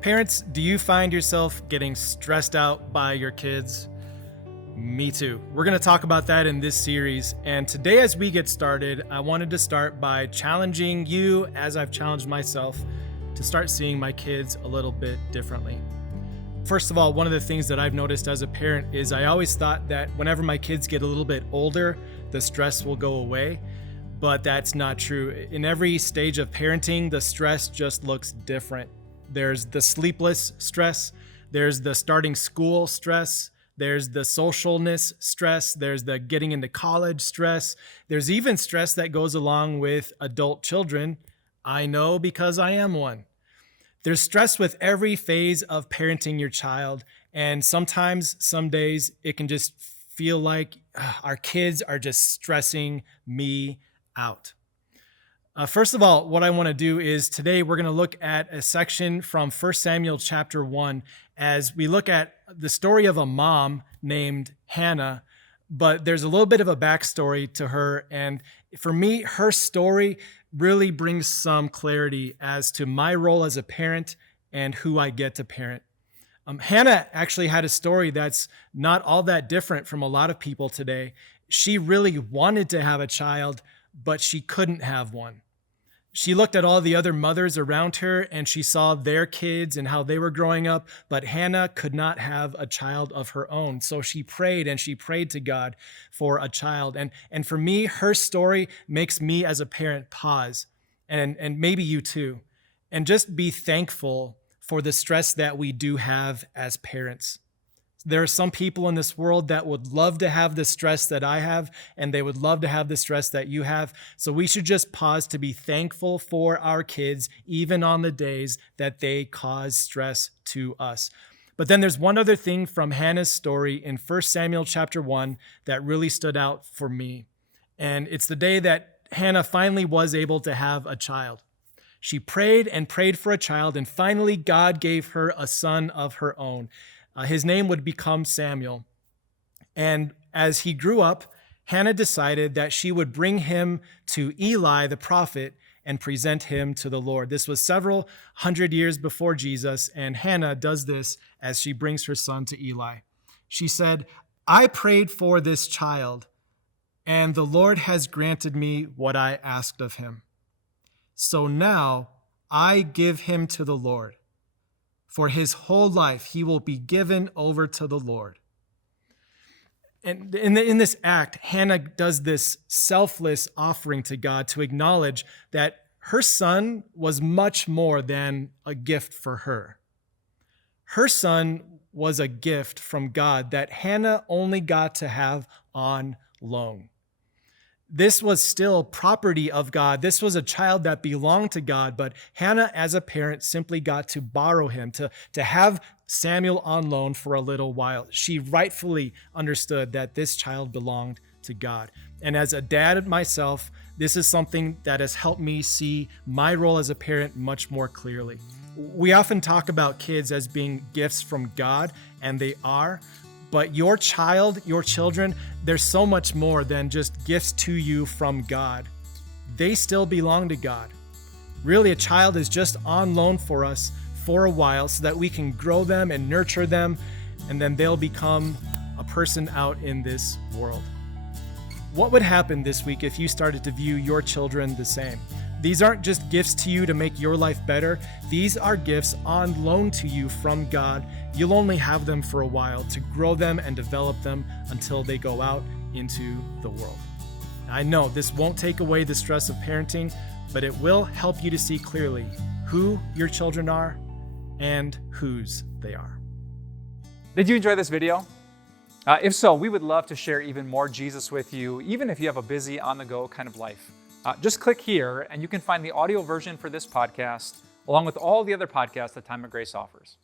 Parents, do you find yourself getting stressed out by your kids? Me too. We're going to talk about that in this series. And today, as we get started, I wanted to start by challenging you, as I've challenged myself, to start seeing my kids a little bit differently. First of all, one of the things that I've noticed as a parent is I always thought that whenever my kids get a little bit older, the stress will go away. But that's not true. In every stage of parenting, the stress just looks different. There's the sleepless stress, there's the starting school stress, there's the socialness stress, there's the getting into college stress, there's even stress that goes along with adult children. I know because I am one. There's stress with every phase of parenting your child, and sometimes, some days, it can just feel like our kids are just stressing me out. First of all, what I want to do is today we're going to look at a section from 1 Samuel chapter 1 as we look at the story of a mom named Hannah, but there's a little bit of a backstory to her. And for me, her story really brings some clarity as to my role as a parent and who I get to parent. Hannah actually had a story that's not all that different from a lot of people today. She really wanted to have a child, but she couldn't have one. She looked at all the other mothers around her and she saw their kids and how they were growing up, but Hannah could not have a child of her own. So she prayed and she prayed to God for a child. And for me, her story makes me as a parent pause, and maybe you too, and just be thankful for the stress that we do have as parents. There are some people in this world that would love to have the stress that I have, and they would love to have the stress that you have. So we should just pause to be thankful for our kids, even on the days that they cause stress to us. But then there's one other thing from Hannah's story in 1 Samuel chapter 1 that really stood out for me. And it's the day that Hannah finally was able to have a child. She prayed and prayed for a child, and finally God gave her a son of her own. His name would become Samuel. And as he grew up, Hannah decided that she would bring him to Eli the prophet and present him to the Lord. This was several hundred years before Jesus, and Hannah does this as she brings her son to Eli. She said, "I prayed for this child, and the Lord has granted me what I asked of him. So now I give him to the Lord. For his whole life, he will be given over to the Lord." And in this act, Hannah does this selfless offering to God to acknowledge that her son was much more than a gift for her. Her son was a gift from God that Hannah only got to have on loan. This was still property of God. This was a child that belonged to God, but Hannah, as a parent, simply got to borrow him, to have Samuel on loan for a little while. She rightfully understood that this child belonged to God. And as a dad myself, this is something that has helped me see my role as a parent much more clearly. We often talk about kids as being gifts from God, and they are. But your child, your children, they're so much more than just gifts to you from God. They still belong to God. Really, a child is just on loan for us for a while so that we can grow them and nurture them, and then they'll become a person out in this world. What would happen this week if you started to view your children the same? These aren't just gifts to you to make your life better. These are gifts on loan to you from God. You'll only have them for a while to grow them and develop them until they go out into the world. I know this won't take away the stress of parenting, but it will help you to see clearly who your children are and whose they are. Did you enjoy this video? If so, we would love to share even more Jesus with you, even if you have a busy, on-the-go kind of life. Just click here and you can find the audio version for this podcast, along with all the other podcasts that Time of Grace offers.